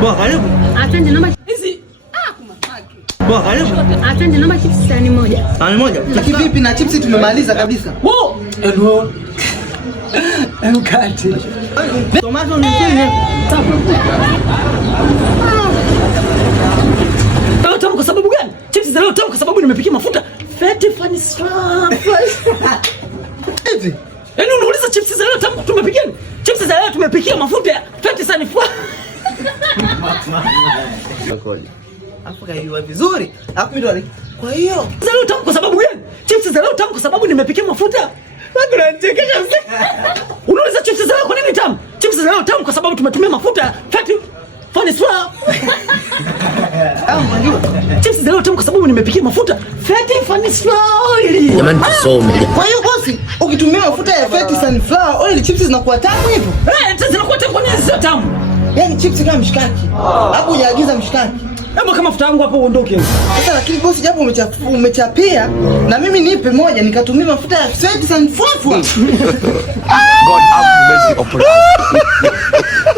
Bwa karibu. Asante, naomba hizi. Bwa karibu. Asante, naomba chips sahani moja. Sahani moja. Vipi na chips tumemaliza kabisa. Wo! Hello. Mkate. Tomato ni nini? Tamu kwa sababu gani? Chips za leo tamu kwa sababu nimepikia mafuta. Fete funny stuff. Hivi. Yaani unauliza chips za leo tamu tumepikia nini? Chips za leo tumepikia mafuta. Fete sana fwa. Hapo kaiwa vizuri. Hapo mimi ndo. Kwa hiyo za leo tamu kwa sababu gani? Chips za leo tamu kwa sababu nimepikia mafuta. Unanichekesha mzee. Unauliza chips za leo kwa nini tamu? Chips za leo tamu kwa sababu tumetumia mafuta. Fete funny stuff. unajua. Chips za leo tamu kwa sababu nimepikia mafuta. Fete funny stuff. Jamani tusome. Kwa hiyo bosi, ukitumia mafuta ya fatty sunflower oil chips zinakuwa tamu hivyo? Zinakuwa tamu, kwa nini sio tamu? Yaani chips kama mshikaki. Hapo hujaagiza mshikaki. Hebu kama mafuta yangu hapo uondoke. Sasa lakini bosi, japo umechapia na mimi nipe moja nikatumia mafuta ya fatty sunflower. God have mercy upon us.